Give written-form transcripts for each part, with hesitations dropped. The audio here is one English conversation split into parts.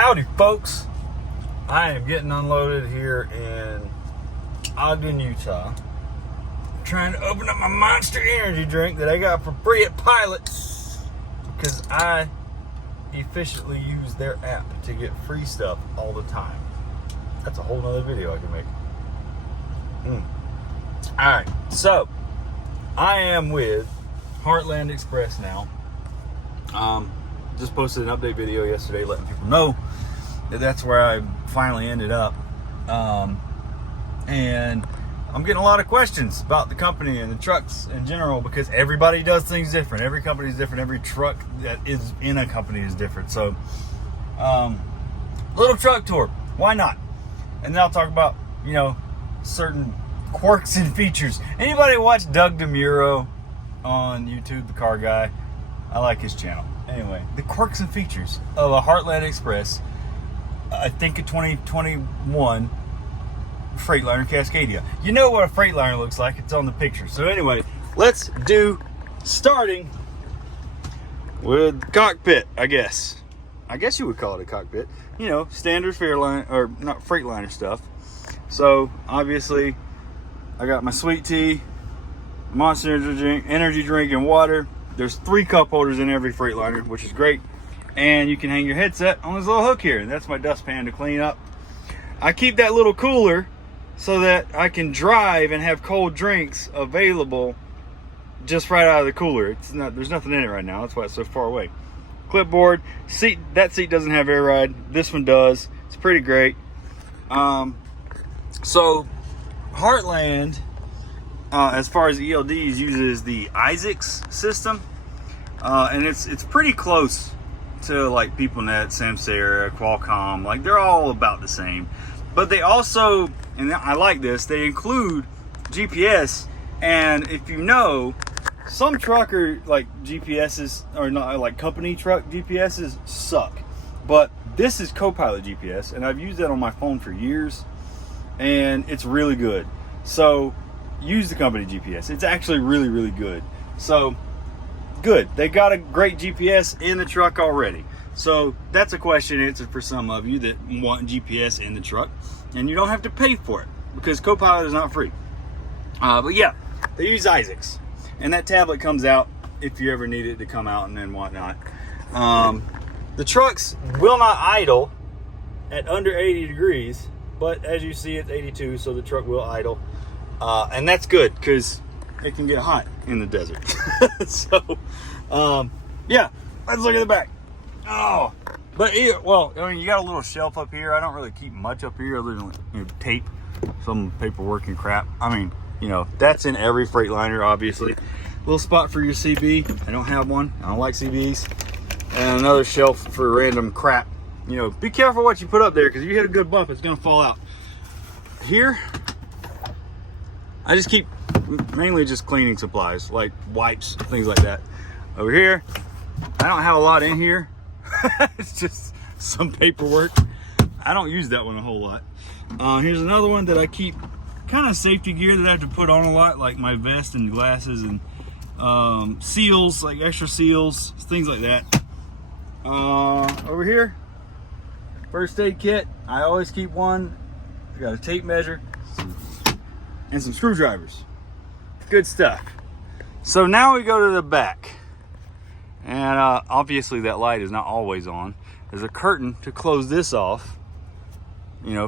Howdy folks, I am getting unloaded here in Ogden, Utah. I'm trying to open up my Monster energy drink that I got for free at Pilot because I efficiently use their app to get free stuff all the time. That's a whole nother video I can make. Alright, so I am with HeartLand Express now. Just posted an update video yesterday letting people know that that's where I finally ended up. And I'm getting a lot of questions about the company and the trucks in general because everybody does things different. Every company is different. Every truck that is in a company is different. So, little truck tour. Why not? And then I'll talk about, certain quirks and features. Anybody watch Doug DeMuro on YouTube, the car guy? I like his channel. Anyway, the quirks and features of a HeartLand Express, I think a 2021 Freightliner Cascadia. You know what a Freightliner looks like. It's on the picture. So anyway, let's do starting with cockpit, I guess. I guess you would call it a cockpit. Standard Fairline, or not Freightliner stuff. So obviously, I got my sweet tea, Monster energy drink, and water. There's 3 cup holders in every Freightliner, which is great. And you can hang your headset on this little hook here. And that's my dustpan to clean up. I keep that little cooler so that I can drive and have cold drinks available just right out of the cooler. There's nothing in it right now. That's why it's so far away. Clipboard. Seat. That seat doesn't have air ride. This one does. It's pretty great. So HeartLand, as far as ELDs, uses the Isaacs system, and it's pretty close to like PeopleNet, Samsara, Qualcomm. Like they're all about the same, but they also, and I like this, they include GPS. And if some trucker like GPSs, or not like company truck GPSs, suck, but this is Copilot GPS, and I've used that on my phone for years, and it's really good. So use the company GPS. It's actually really, really good. So good. They got a great GPS in the truck already. So that's a question answered for some of you that want GPS in the truck, and you don't have to pay for it because Copilot is not free. But yeah, they use Isaacs, and that tablet comes out if you ever need it to come out and then whatnot. The trucks will not idle at under 80 degrees, but as you see, it's 82, so the truck will idle. And that's good because it can get hot in the desert. So, yeah, let's look at the back. Oh, but you got a little shelf up here. I don't really keep much up here other than tape, some paperwork and crap. That's in every Freightliner, obviously. Little spot for your CB. I don't have one. I don't like CBs. And another shelf for random crap. Be careful what you put up there because if you hit a good bump, it's going to fall out. Here, I just keep mainly just cleaning supplies like wipes, things like that. Over here, I don't have a lot in here. It's just some paperwork. I don't use that one a whole lot. Here's another one that I keep kind of safety gear that I have to put on a lot, like my vest and glasses and seals, like extra seals, things like that. Over here, first aid kit. I always keep one. I got a tape measure and some screwdrivers. Good stuff. So now we go to the back, and obviously that light is not always on. There's a curtain to close this off,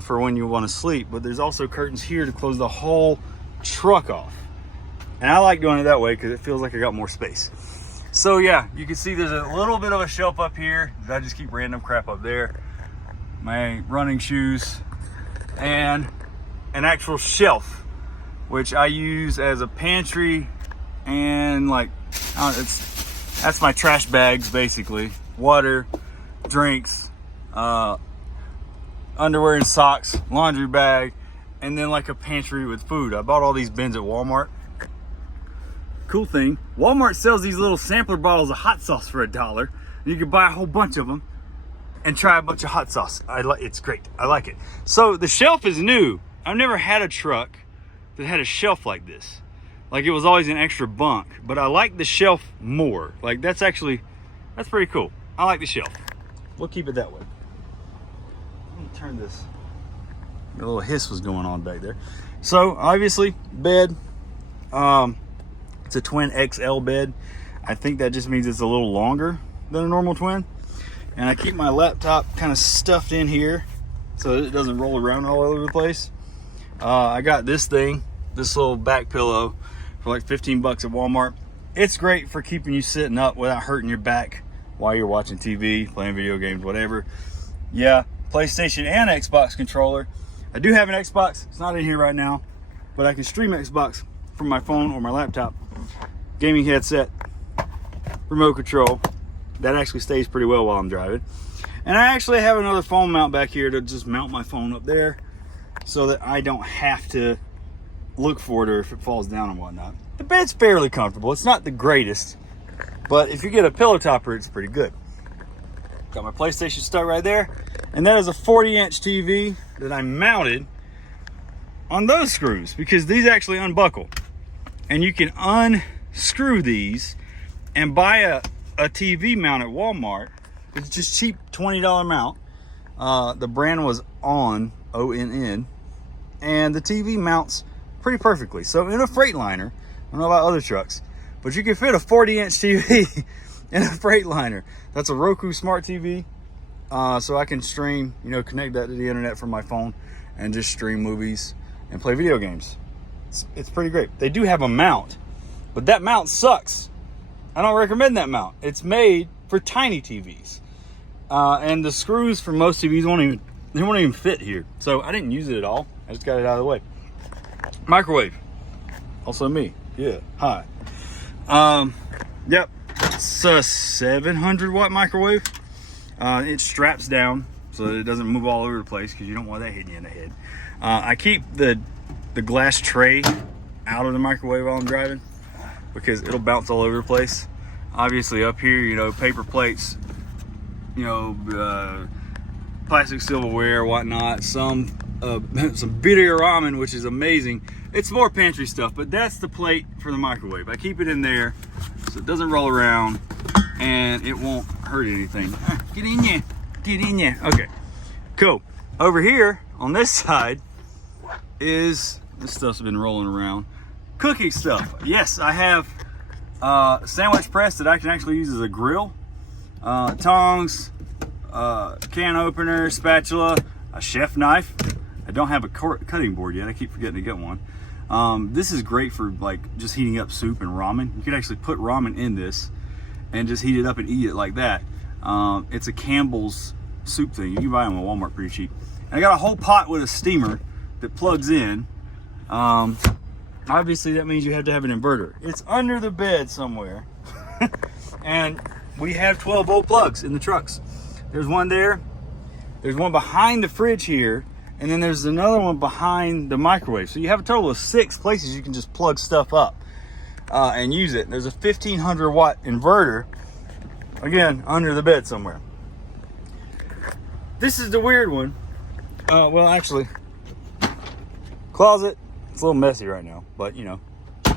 for when you want to sleep, but there's also curtains here to close the whole truck off. And I like doing it that way because it feels like I got more space. So yeah, you can see there's a little bit of a shelf up here. I just keep random crap up there. My running shoes, and an actual shelf, which I use as a pantry, and that's my trash bags basically. Water, drinks, underwear and socks, laundry bag, and then like a pantry with food. I bought all these bins at Walmart. Cool thing, Walmart sells these little sampler bottles of hot sauce for $1. You can buy a whole bunch of them and try a bunch of hot sauce. It's great. I like it. So the shelf is new. I've never had a truck that had a shelf like this. Like it was always an extra bunk, but I like the shelf more. Like that's pretty cool. I like the shelf. We'll keep it that way. turn this. A little hiss was going on back there. So obviously bed, it's a twin XL bed. I think that just means it's a little longer than a normal twin. And I keep my laptop kind of stuffed in here so that it doesn't roll around all over the place. I got this thing, this little back pillow for like 15 bucks at Walmart. It's great for keeping you sitting up without hurting your back while you're watching TV, playing video games, whatever. Yeah, PlayStation and Xbox controller. I do have an Xbox, it's not in here right now, but I can stream Xbox from my phone or my laptop. Gaming headset, remote control. That actually stays pretty well while I'm driving. And I actually have another phone mount back here to just mount my phone up there so that I don't have to look for it or if it falls down and whatnot. The bed's fairly comfortable. It's not the greatest, but if you get a pillow topper, it's pretty good. Got my PlayStation stuck right there. And that is a 40-inch TV that I mounted on those screws because these actually unbuckle. And you can unscrew these and buy a TV mount at Walmart. It's just cheap $20 mount. The brand was ONN. And the TV mounts pretty perfectly. So in a Freightliner, I don't know about other trucks, but you can fit a 40-inch TV in a Freightliner. That's a Roku smart TV. So I can stream, connect that to the internet from my phone and just stream movies and play video games. It's pretty great. They do have a mount, but that mount sucks. I don't recommend that mount. It's made for tiny TVs. And the screws for most TVs won't even fit here. So I didn't use it at all. I just got it out of the way. Microwave. Also me. Yeah. Hi. Yep. It's a 700 watt microwave. It straps down so that it doesn't move all over the place because you don't want that hitting you in the head. I keep the glass tray out of the microwave while I'm driving because it'll bounce all over the place. Obviously up here, paper plates, plastic silverware, whatnot, some birria ramen, which is amazing. It's more pantry stuff, but that's the plate for the microwave. I keep it in there so it doesn't roll around and it won't hurt anything. Get in there, get in there. Okay, cool. Over here on this side is, this stuff's been rolling around, cooking stuff. Yes, I have a sandwich press that I can actually use as a grill. Tongs, can opener, spatula, a chef knife. I don't have a cutting board yet. I keep forgetting to get one. This is great for like just heating up soup and ramen. You can actually put ramen in this and just heat it up and eat it like that. It's a Campbell's soup thing. You can buy them at Walmart pretty cheap. And I got a whole pot with a steamer that plugs in. Obviously that means you have to have an inverter. It's under the bed somewhere. And we have 12 volt plugs in the trucks. There's one there. There's one behind the fridge here. And then there's another one behind the microwave. So you have a total of 6 places you can just plug stuff up and use it. There's a 1500 watt inverter, again, under the bed somewhere. This is the weird one. Well, actually, closet. It's a little messy right now, but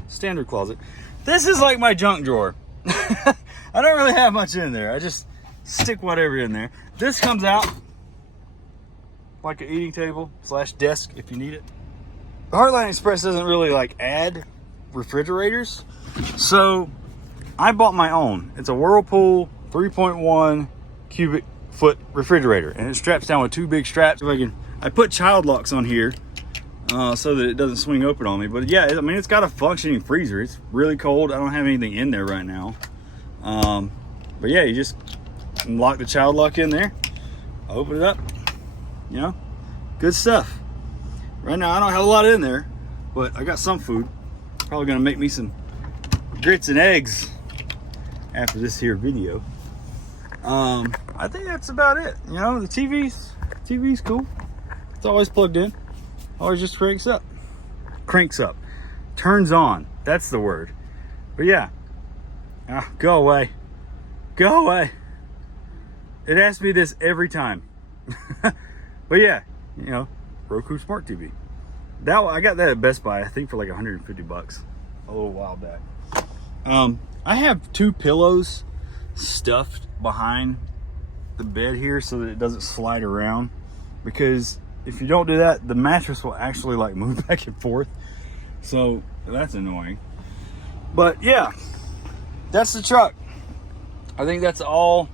standard closet. This is like my junk drawer. I don't really have much in there. I just stick whatever in there. This comes out like an eating table / desk if you need it. The HeartLand Express doesn't really like add refrigerators, so I bought my own. It's a Whirlpool 3.1 cubic foot refrigerator, and it straps down with 2 big straps. I put child locks on here so that it doesn't swing open on me. But yeah, I mean, it's got a functioning freezer. It's really cold. I don't have anything in there right now. But yeah, you just lock the child lock in there, open it up. Good stuff. Right now I don't have a lot in there, but I got some food. Probably gonna make me some grits and eggs after this here video. I think that's about it. The TV's cool. It's always plugged in. Always just cranks up, turns on. That's the word. But yeah, go away. It asks me this every time. But yeah, Roku Smart TV. I got that at Best Buy, I think for like 150 bucks a little while back. I have 2 pillows stuffed behind the bed here so that it doesn't slide around. because if you don't do that, the mattress will actually like move back and forth. So that's annoying. But yeah, that's the truck. I think that's all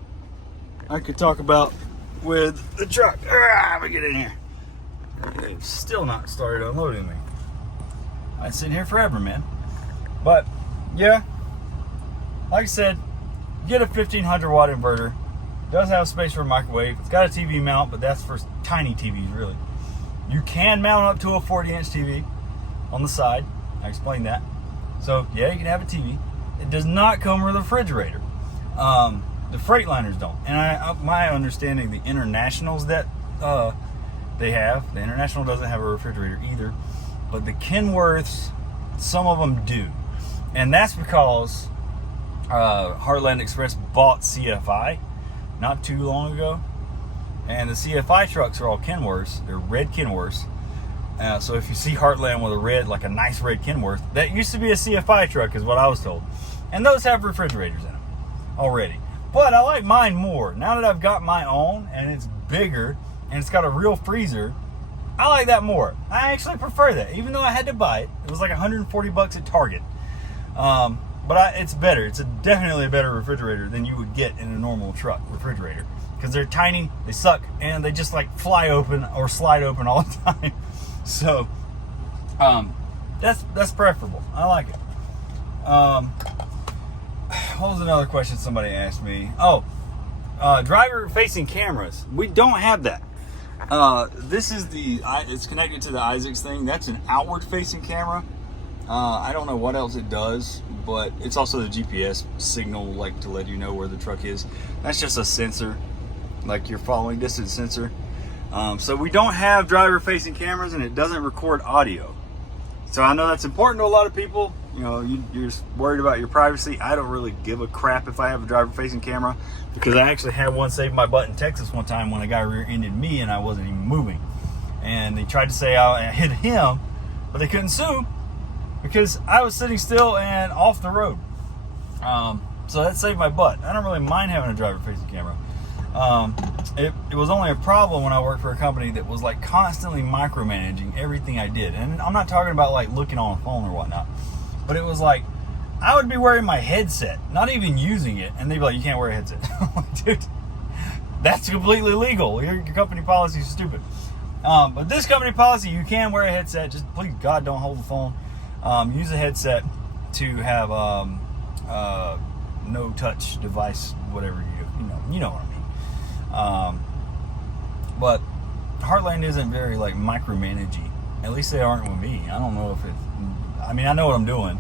I could talk about with the truck. Let me get in here. It's still not started unloading me. I'd sit here forever, man. But yeah, like I said, get a 1500 watt inverter. Does have space for a microwave. It's got a TV mount, but that's for tiny TVs, really. You can mount up to a 40-inch TV on the side. I explained that. So yeah, you can have a TV. It does not come with a refrigerator. The Freightliners don't. And my understanding, the Internationals that they have, the International doesn't have a refrigerator either, but the Kenworths, some of them do. And that's because Heartland Express bought CFI not too long ago, and the CFI trucks are all Kenworths. They're red Kenworths. So if you see Heartland with a red, like a nice red Kenworth, that used to be a CFI truck is what I was told. And those have refrigerators in them already. But I like mine more. Now that I've got my own and it's bigger and it's got a real freezer, I like that more. I actually prefer that, even though I had to buy it. It was like $140 at Target. But it's better. It's definitely a better refrigerator than you would get in a normal truck refrigerator, because they're tiny, they suck, and they just like fly open or slide open all the time. So that's preferable. I like it. What was another question somebody asked me? Oh, driver facing cameras. We don't have that. This is it's connected to the Isaacs thing. That's an outward facing camera. I don't know what else it does, but it's also the GPS signal, like to let you know where the truck is. That's just a sensor, like your following distance sensor. So we don't have driver facing cameras, and it doesn't record audio. So I know that's important to a lot of people. You know, you're just worried about your privacy. I don't really give a crap if I have a driver facing camera, because I actually had one save my butt in Texas one time when a guy rear-ended me and I wasn't even moving. And they tried to say I hit him, but they couldn't sue because I was sitting still and off the road. So that saved my butt. I don't really mind having a driver facing camera. It was only a problem when I worked for a company that was like constantly micromanaging everything I did. And I'm not talking about like looking on a phone or whatnot, but it was like I would be wearing my headset, not even using it, and they'd be like, "You can't wear a headset." I'm like, dude, that's completely legal. Your company policy is stupid. But this company policy, you can wear a headset. Just please, God, don't hold the phone. Use a headset to have no touch device, whatever you know what I mean. But Heartland isn't very like micromanaging. At least they aren't with me. I don't know if it. I mean, I know what I'm doing.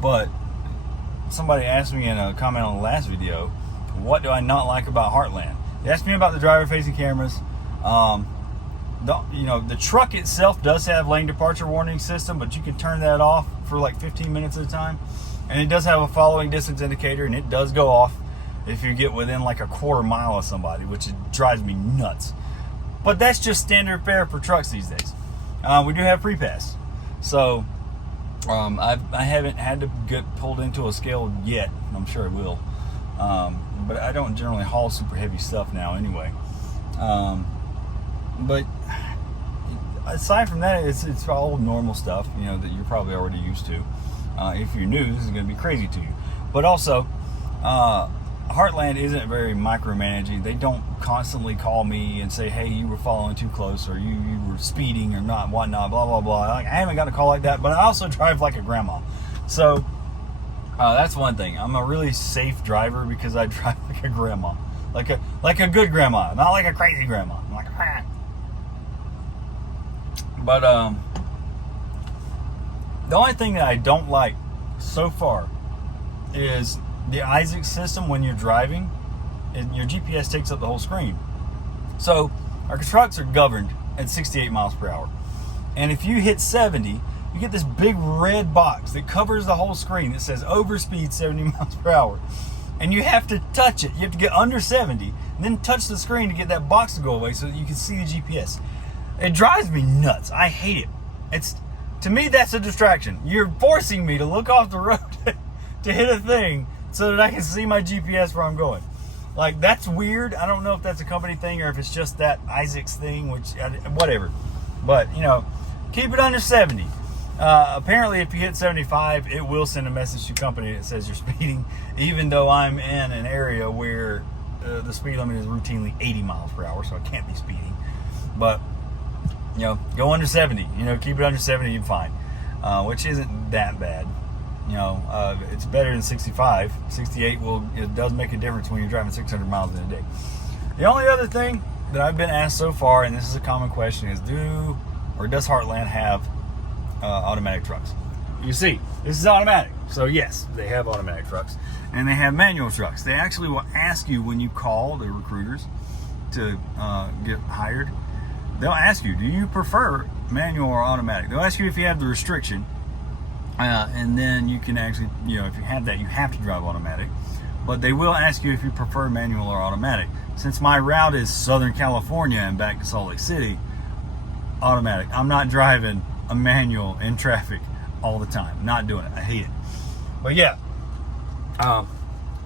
But somebody asked me in a comment on the last video, what do I not like about Heartland? They asked me about the driver-facing cameras. The truck itself does have lane departure warning system, but you can turn that off for like 15 minutes at a time. And it does have a following distance indicator, and it does go off if you get within like a quarter mile of somebody, which drives me nuts. But that's just standard fare for trucks these days. We do have free pass. So I haven't had to get pulled into a scale yet. I'm sure I will. But I don't generally haul super heavy stuff now anyway. But aside from that, it's all normal stuff, that you're probably already used to. If you're new, this is going to be crazy to you. But also, Heartland isn't very micromanaging. They don't constantly call me and say, "Hey, you were following too close," or you were speeding or not, whatnot, blah, blah, blah. Like, I haven't got a call like that, but I also drive like a grandma. So that's one thing. I'm a really safe driver because I drive like a grandma. Like a good grandma, not like a crazy grandma. I'm like, ah. But the only thing that I don't like so far is the Isaac system. When you're driving, your GPS takes up the whole screen. So our trucks are governed at 68 miles per hour. And if you hit 70, you get this big red box that covers the whole screen that says overspeed 70 miles per hour. And you have to touch it. You have to get under 70 and then touch the screen to get that box to go away so that you can see the GPS. It drives me nuts. I hate it. To me, that's a distraction. You're forcing me to look off the road to hit a thing so that I can see my GPS where I'm going. Like, that's weird. I don't know if that's a company thing or if it's just that Isaac's thing, which, whatever. But, you know, keep it under 70. Apparently, if you hit 75, it will send a message to company that says you're speeding, even though I'm in an area where the speed limit is routinely 80 miles per hour, so I can't be speeding. But, you know, go under 70. You know, keep it under 70, you're fine, which isn't that bad. You know, it's better than 65. 68 it does make a difference when you're driving 600 miles in a day. The only other thing that I've been asked so far, and this is a common question, is does HeartLand have automatic trucks? You see, this is automatic. So yes, they have automatic trucks, and they have manual trucks. They actually will ask you when you call the recruiters to get hired. They'll ask you, do you prefer manual or automatic? They'll ask you if you have the restriction, and then you can actually, you know, if you have that, you have to drive automatic. But they will ask you if you prefer manual or automatic. Since my route is Southern California and back to Salt Lake City, automatic. I'm not driving a manual in traffic all the time. Not doing it. I hate it. But yeah,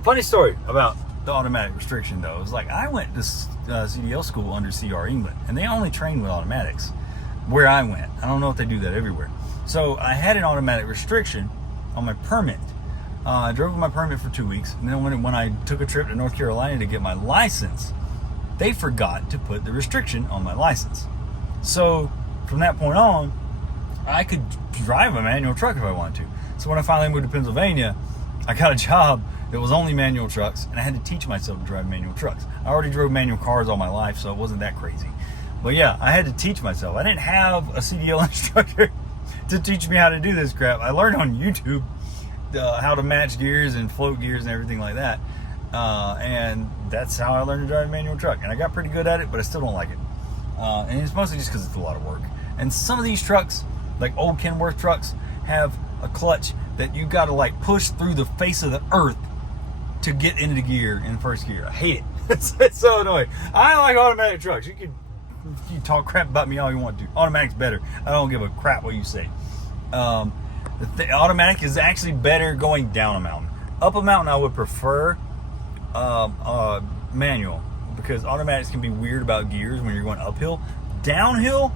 funny story about the automatic restriction though. It's like I went to CDL school under CR England, and they only train with automatics where I went. I don't know if they do that everywhere. So I had an automatic restriction on my permit. I drove with my permit for 2 weeks, and then when I took a trip to North Carolina to get my license, they forgot to put the restriction on my license. So from that point on, I could drive a manual truck if I wanted to. So when I finally moved to Pennsylvania, I got a job that was only manual trucks, and I had to teach myself to drive manual trucks. I already drove manual cars all my life, so it wasn't that crazy. But yeah, I had to teach myself. I didn't have a CDL instructor to teach me how to do this crap. I learned on YouTube how to match gears and float gears and everything like that. And that's how I learned to drive a manual truck. And I got pretty good at it, but I still don't like it. And it's mostly just because it's a lot of work. And some of these trucks, like old Kenworth trucks, have a clutch that you got to like push through the face of the earth to get into the gear in first gear. I hate it. It's so annoying. I like automatic trucks. You can talk crap about me all you want to. Automatic's better. I don't give a crap what you say. The automatic is actually better going down a mountain. Up a mountain, I would prefer manual, because automatics can be weird about gears when you're going uphill. Downhill,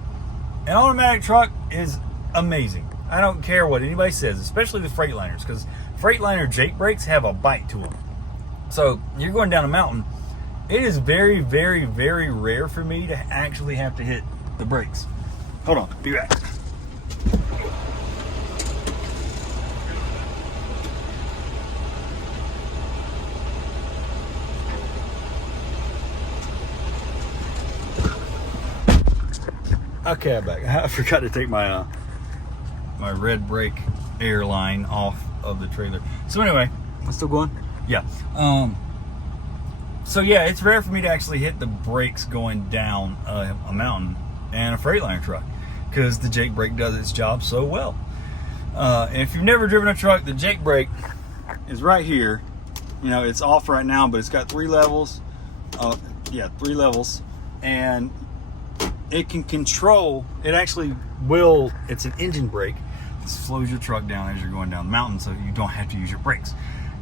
an automatic truck is amazing. I don't care what anybody says, especially the Freightliners, because Freightliner Jake brakes have a bite to them. So you're going down a mountain. It is very, very, very rare for me to actually have to hit the brakes. Hold on, be right back. Okay, I'm back. I forgot to take my my red brake air line off of the trailer. So anyway, I'm still going? Yeah. So yeah, it's rare for me to actually hit the brakes going down a mountain and a Freightliner truck, because the Jake brake does its job so well. And if you've never driven a truck, the Jake brake is right here. You know, it's off right now, but it's got 3 levels. 3 levels. And it can control, it actually will, it's an engine brake. It slows your truck down as you're going down the mountain, so you don't have to use your brakes.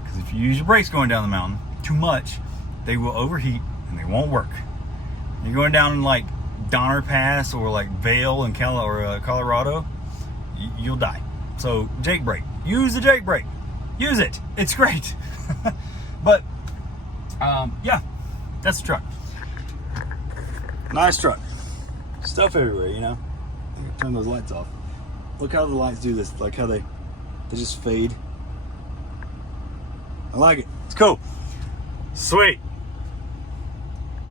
Because if you use your brakes going down the mountain too much, they will overheat and they won't work. You're going down in like Donner Pass or like Vail in Colorado, you'll die. So Jake brake, use the Jake brake, use it. It's great. But yeah, that's the truck. Nice truck. Stuff everywhere, you know. Turn those lights off. Look how the lights do this. Like how they just fade. I like it. It's cool. Sweet.